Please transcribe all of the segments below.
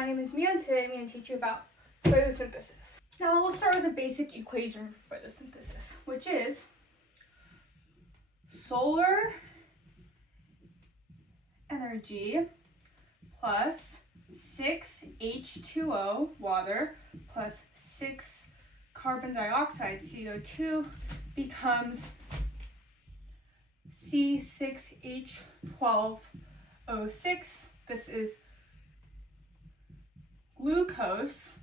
my name is Mia and today I'm going to teach you about photosynthesis. Now we'll start with the basic equation for photosynthesis, which is solar energy plus 6H2O, water, plus 6 carbon dioxide, CO2, becomes C6H12O6. This is glucose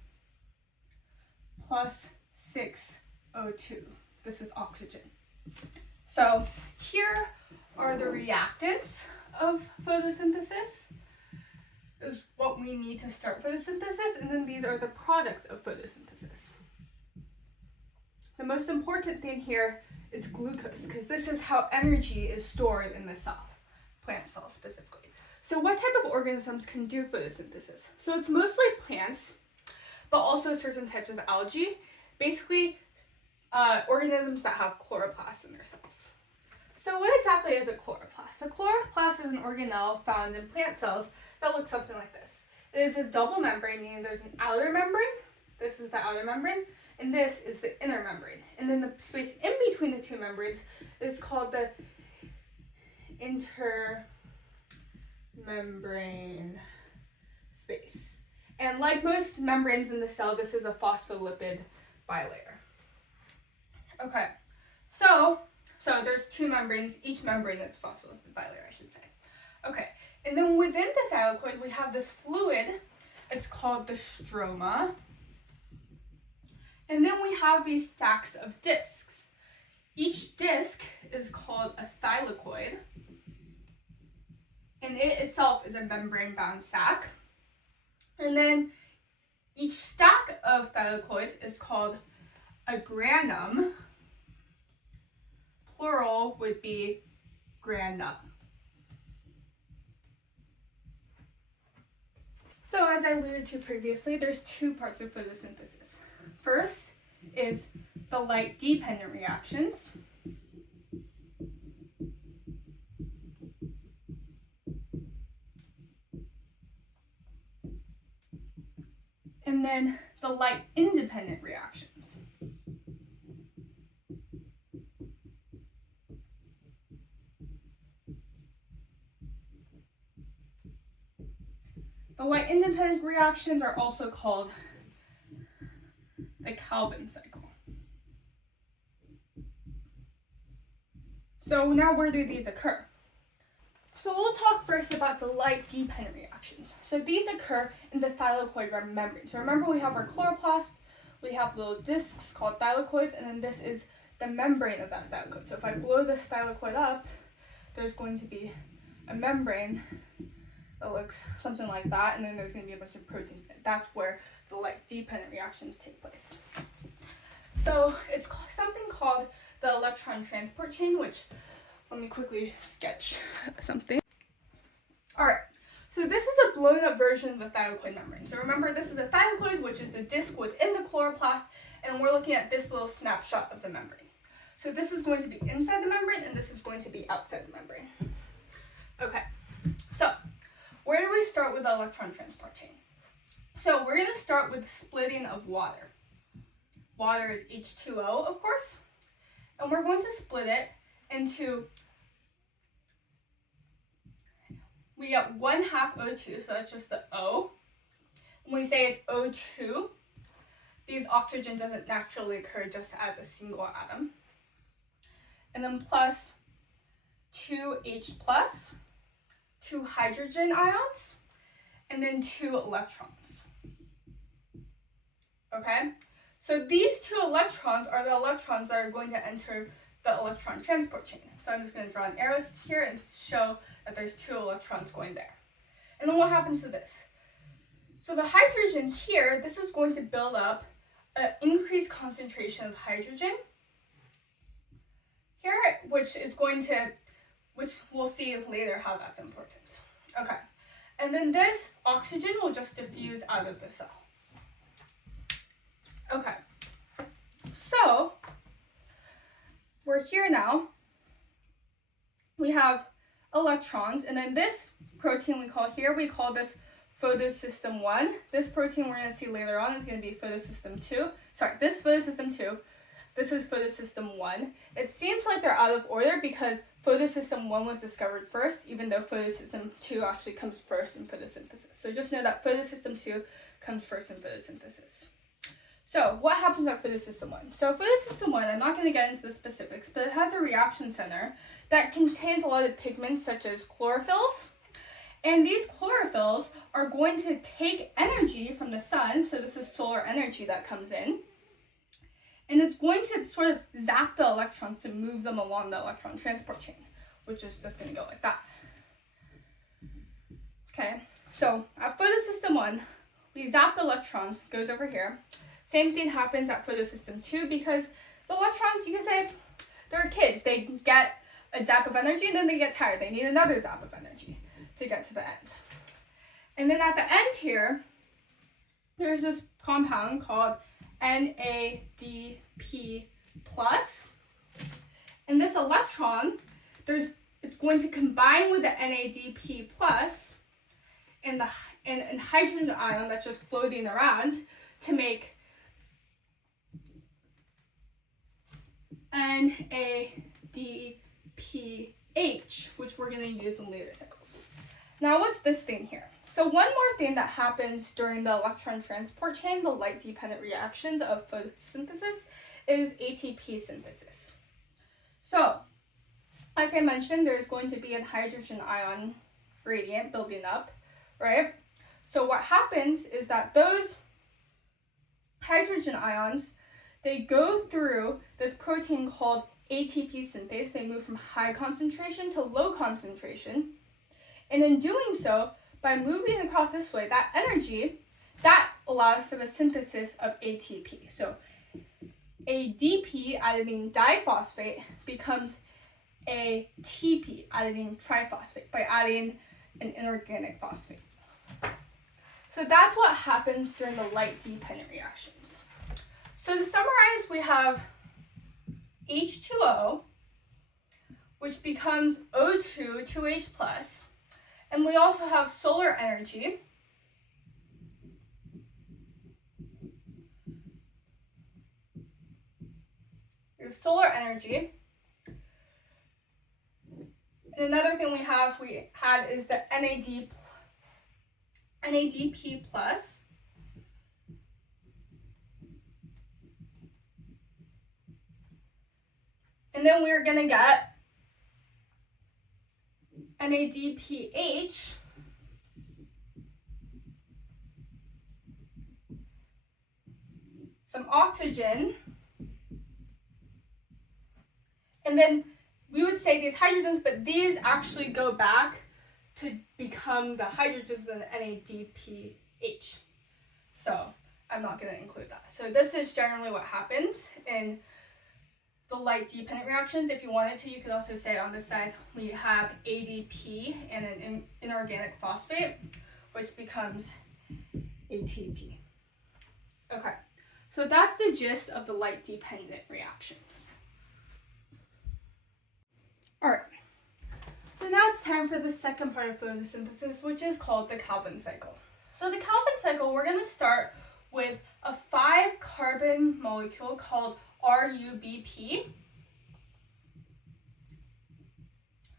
plus 6O2. This is oxygen. So here are the reactants of photosynthesis. Is what we need to start photosynthesis, and then these are the products of photosynthesis. The most important thing here is glucose, because this is how energy is stored in the cell, plant cells specifically. So what type of organisms can do photosynthesis? So it's mostly plants, but also certain types of algae, basically organisms that have chloroplasts in their cells. So what exactly is a chloroplast? A chloroplast is an organelle found in plant cells that looks something like this. It is a double membrane, meaning there's an outer membrane, this is the outer membrane, and this is the inner membrane. And then the space in between the two membranes is called the intermembrane space. And like most membranes in the cell, this is a phospholipid bilayer. Okay, so there's two membranes, each membrane is phospholipid bilayer, I should say. Okay, and then within the thylakoid, we have this fluid. It's called the stroma. And then we have these stacks of discs. Each disc is called a thylakoid. And it itself is a membrane-bound sac. And then each stack of thylakoids is called a granum. Plural would be grana. So as I alluded to previously, there's two parts of photosynthesis. First is the light-dependent reactions. And then the light-independent reactions. The light-independent reactions are also called the Calvin cycle. So now where do these occur? So we'll talk first about the light-dependent reactions. So these occur in the thylakoid membrane. So remember, we have our chloroplast, we have little discs called thylakoids, and then this is the membrane of that thylakoid. So if I blow this thylakoid up, there's going to be a membrane that looks something like that, and then there's going to be a bunch of proteins. That's where the light-dependent reactions take place. So it's something called the electron transport chain, which, let me quickly sketch something. Alright, so this is a blown up version of the thylakoid membrane. So remember, this is the thylakoid, which is the disc within the chloroplast, and we're looking at this little snapshot of the membrane. So this is going to be inside the membrane, and this is going to be outside the membrane. Okay, so where do we start with the electron transport chain? So we're going to start with splitting of water. Water is H2O, of course, and we're going to split it into, we get 1/2 O2, so that's just the O. When we say it's O2, because oxygen doesn't naturally occur just as a single atom. And then plus 2H plus, 2 hydrogen ions, and then 2 electrons. Okay? So these 2 electrons are the electrons that are going to enter the electron transport chain. So I'm just going to draw an arrow here and show that there's 2 electrons going there. And then what happens to this? So the hydrogen here, this is going to build up an increased concentration of hydrogen here, which we'll see later how that's important. Okay, and then this oxygen will just diffuse out of the cell. Okay, so we're here now. We have electrons, and then this protein we call this photosystem 1. This protein we're going to see later on is going to be photosystem 2. Sorry, this photosystem 2. This is photosystem 1. It seems like they're out of order because photosystem 1 was discovered first, even though photosystem 2 actually comes first in photosynthesis. So just know that photosystem 2 comes first in photosynthesis. So what happens at photosystem 1? So photosystem 1, I'm not going to get into the specifics, but it has a reaction center that contains a lot of pigments such as chlorophylls. And these chlorophylls are going to take energy from the sun, so this is solar energy that comes in, and it's going to sort of zap the electrons to move them along the electron transport chain, which is just going to go like that. Okay, so at photosystem 1, we zap the electrons, it goes over here. Same thing happens at photosystem 2 because the electrons, you can say, they're kids. They get a zap of energy and then they get tired. They need another zap of energy to get to the end. And then at the end here, there's this compound called NADP+. And this electron, it's going to combine with the NADP+ and the hydrogen ion that's just floating around to make NADPH, which we're going to use in later cycles. Now, what's this thing here? So one more thing that happens during the electron transport chain, the light-dependent reactions of photosynthesis, is ATP synthesis. So, like I mentioned, there's going to be a hydrogen ion gradient building up, right? So what happens is that those hydrogen ions, they go through this protein called ATP synthase. They move from high concentration to low concentration. And in doing so, by moving across this way, that energy, that allows for the synthesis of ATP. So ADP, adenine diphosphate, becomes ATP, adenine triphosphate, by adding an inorganic phosphate. So that's what happens during the light-dependent reactions. So to summarize, we have H2O, which becomes O2, 2H+, and we also have solar energy, and another thing we had is the NADP+, and then we're going to get NADPH, some oxygen, and then we would say these hydrogens, but these actually go back to become the hydrogens in NADPH. So I'm not going to include that. So this is generally what happens in the light-dependent reactions. If you wanted to, you could also say on this side we have ADP and an inorganic phosphate, which becomes ATP. Okay, so that's the gist of the light-dependent reactions. All right, so now it's time for the second part of photosynthesis, which is called the Calvin cycle. So the Calvin cycle, we're going to start with a 5-carbon molecule called RUBP.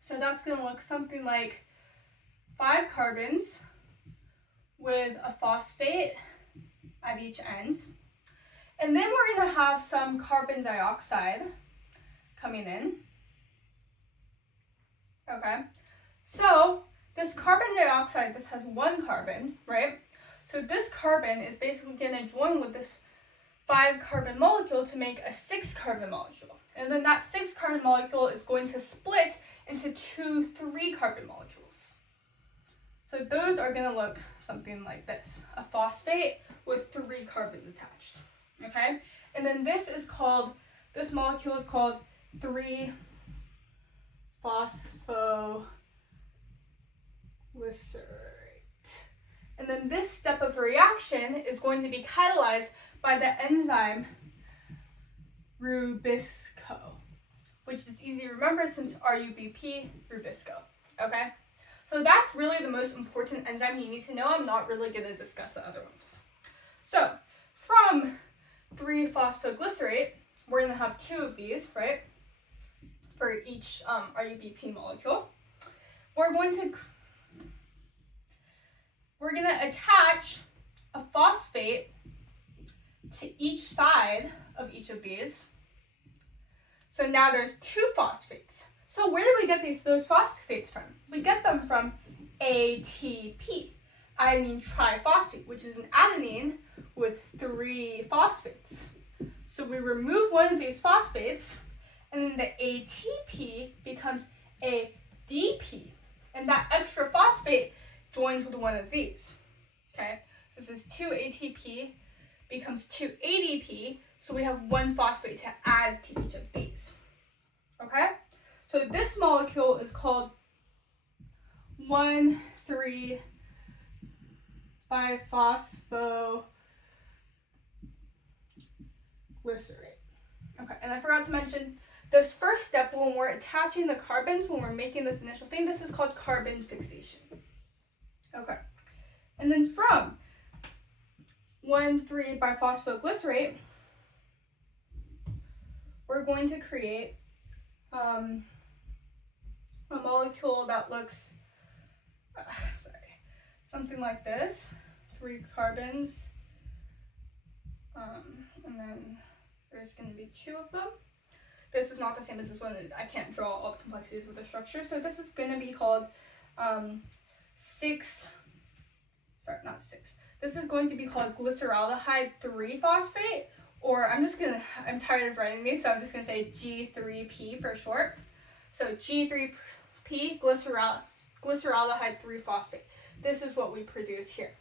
So that's going to look something like 5 carbons with a phosphate at each end. And then we're going to have some carbon dioxide coming in. Okay, so this carbon dioxide, this has 1 carbon, right? So this carbon is basically going to join with this 5-carbon molecule to make a 6-carbon molecule. And then that 6-carbon molecule is going to split into 2 3-carbon molecules. So those are going to look something like this, a phosphate with 3 carbons attached. Okay, and then this molecule is called 3-phosphoglycerate. And then this step of reaction is going to be catalyzed by the enzyme Rubisco, which is easy to remember since RUBP, Rubisco. Okay, So that's really the most important enzyme you need to know. I'm not really going to discuss the other ones. So from 3-phosphoglycerate, we're going to have 2 of these, right, for each RUBP molecule. We're going to attach a phosphate to each side of each of these. So now there's 2 phosphates. So where do we get those phosphates from? We get them from ATP, adenine triphosphate, which is an adenine with 3 phosphates. So we remove one of these phosphates, and then the ATP becomes ADP. And that extra phosphate joins with one of these. Okay? This is 2 ATP becomes 2 ADP, so we have 1 phosphate to add to each of these. Okay? So this molecule is called 1,3-biphospho glycerate. Okay, and I forgot to mention this first step when we're attaching the carbons, when we're making this initial thing, this is called carbon fixation. Okay, and then from 1,3-biphosphoglycerate, we're going to create a molecule that looks something like this. 3 carbons, and then there's going to be 2 of them. This is not the same as this one. I can't draw all the complexities with the structure, so this is going to be called 6. This is going to be called glyceraldehyde 3-phosphate, or I'm tired of writing these, so I'm just going to say G3P for short. So G3P, glyceraldehyde 3-phosphate. This is what we produce here.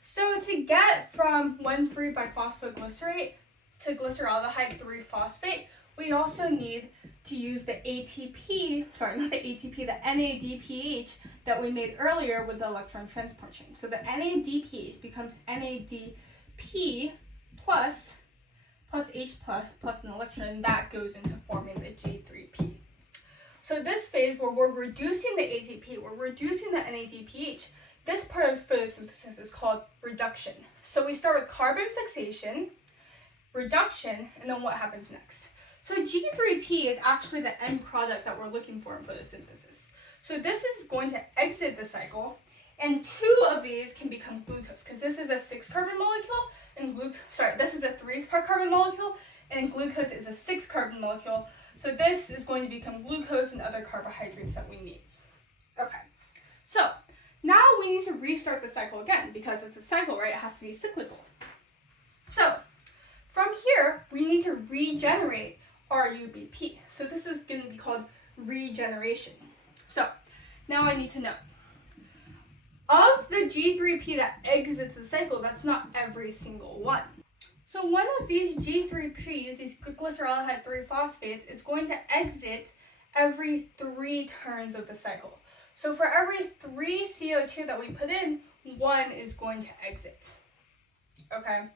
So to get from 1,3-biphosphoglycerate to glyceraldehyde 3-phosphate, we also need to use the the NADPH that we made earlier with the electron transport chain. So the NADPH becomes NADP plus H plus an electron, and that goes into forming the G3P. So this phase where we're reducing the ATP, we're reducing the NADPH, this part of photosynthesis is called reduction. So we start with carbon fixation, reduction, and then what happens next? So G3P is actually the end product that we're looking for in photosynthesis. So this is going to exit the cycle, and 2 of these can become glucose, because this is a 6-carbon molecule, and this is a 3-carbon molecule, and glucose is a 6-carbon molecule. So this is going to become glucose and other carbohydrates that we need. Okay, so now we need to restart the cycle again, because it's a cycle, right? It has to be cyclical. So from here, we need to regenerate RUBP. So this is going to be called regeneration. So now I need to know, of the G3P that exits the cycle, that's not every single one. So one of these G3Ps, these glyceraldehyde 3-phosphates, is going to exit every 3 turns of the cycle. So for every 3 CO2 that we put in, 1 is going to exit. Okay,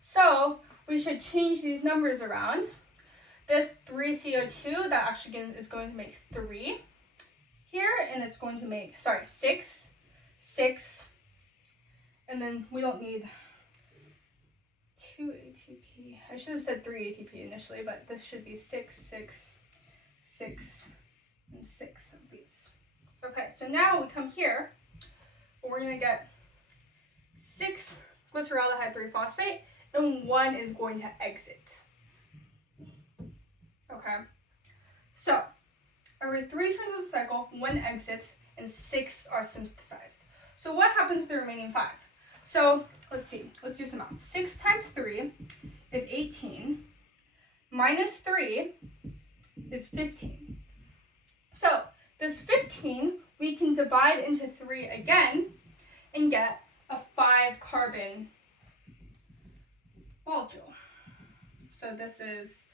so we should change these numbers around. This 3 CO2, that actually is going to make 3 here, and it's going to make, 6, and then we don't need 2 ATP. I should have said 3 ATP initially, but this should be 6, 6, 6, and 6 of these. Okay, so now we come here, we're going to get 6 glyceraldehyde 3-phosphate, and 1 is going to exit. Okay, so every 3 turns of the cycle, 1 exits, and 6 are synthesized. So what happens to the remaining 5? So let's see, let's do some math. 6 times 3 is 18, minus 3 is 15. So this 15 we can divide into 3 again and get a 5-carbon molecule. So this is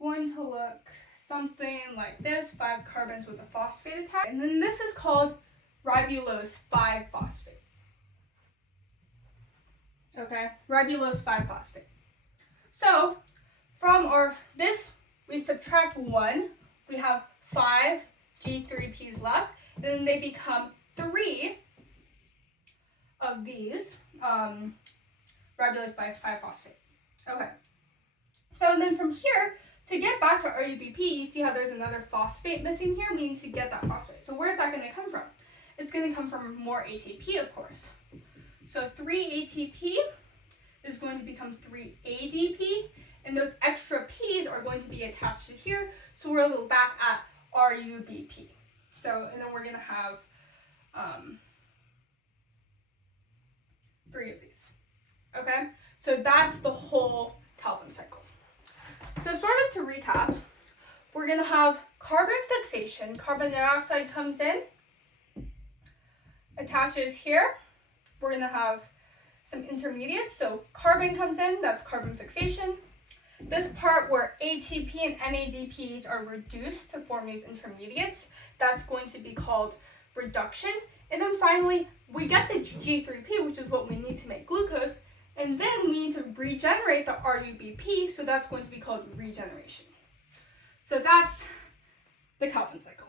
going to look something like this, 5 carbons with a phosphate attached. And then this is called ribulose 5-phosphate. Okay, ribulose 5-phosphate. So from this, we subtract 1, we have 5 G3Ps left, and then they become 3 of these ribulose by 5-phosphate. Okay. So then from here, to get back to RUBP, you see how there's another phosphate missing here? We need to get that phosphate. So where's that going to come from? It's going to come from more ATP, of course. So 3 ATP is going to become 3 ADP, and those extra P's are going to be attached to here, so we're back at RUBP. So, and then we're going to have 3 of these. Okay? So that's the whole Calvin cycle. So sort of to recap, we're going to have carbon fixation. Carbon dioxide comes in, attaches here. We're going to have some intermediates. So carbon comes in, that's carbon fixation. This part where ATP and NADPH are reduced to form these intermediates, that's going to be called reduction. And then finally, we get the G3P, which is what we need to make glucose, and then we need to regenerate the RUBP, so that's going to be called regeneration. So that's the Calvin cycle.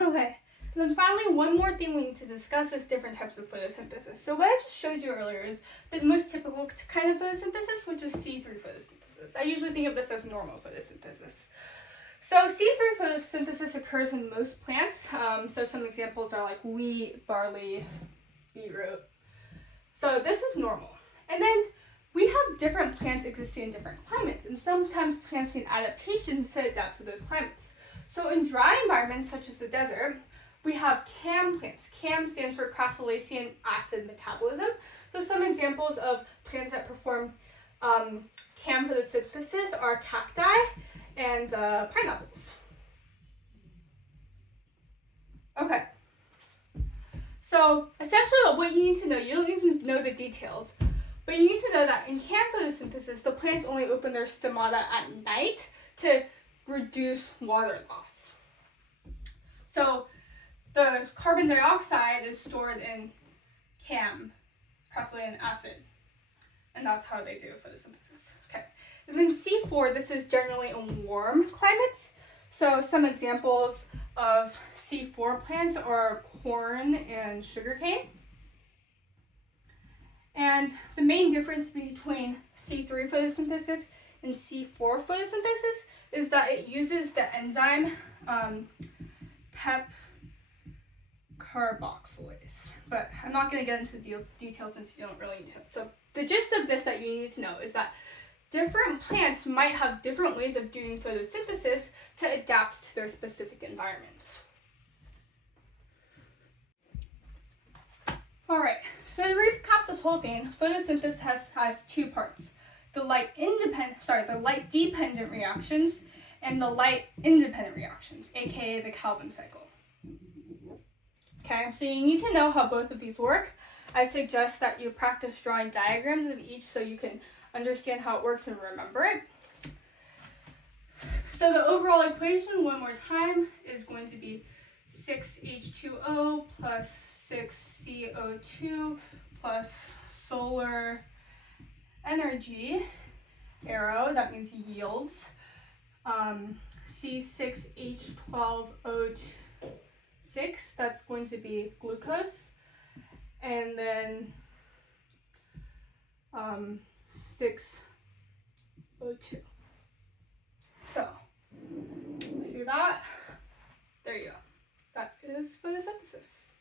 Okay, and then finally, one more thing we need to discuss is different types of photosynthesis. So what I just showed you earlier is the most typical kind of photosynthesis, which is C3 photosynthesis. I usually think of this as normal photosynthesis. So C3 photosynthesis occurs in most plants. So some examples are like wheat, barley, beetroot. So this is normal. And then we have different plants existing in different climates, and sometimes plants need adaptations to adapt to those climates. So in dry environments such as the desert, we have CAM plants. CAM stands for crassulacean acid metabolism. So some examples of plants that perform CAM photosynthesis are cacti and pineapples. Okay. So essentially what you need to know, you don't need to know the details, but you need to know that in CAM photosynthesis, the plants only open their stomata at night to reduce water loss. So the carbon dioxide is stored in CAM, crassulacean acid, and that's how they do photosynthesis. Okay. And then C4, this is generally in warm climates. So some examples of C4 plants are corn and sugarcane. And the main difference between C3 photosynthesis and C4 photosynthesis is that it uses the enzyme PEP carboxylase. But I'm not going to get into details since you don't really need to. So the gist of this that you need to know is that different plants might have different ways of doing photosynthesis to adapt to their specific environments. Alright, so to recap this whole thing, photosynthesis has 2 parts. The light dependent reactions and the light independent reactions, aka the Calvin cycle. Okay, so you need to know how both of these work. I suggest that you practice drawing diagrams of each so you can understand how it works and remember it. So the overall equation, one more time, is going to be 6H2O plus 6CO2 plus solar energy, arrow, that means yields, C6H12O6, that's going to be glucose, and then 6O2. So, see that? There you go. That is photosynthesis.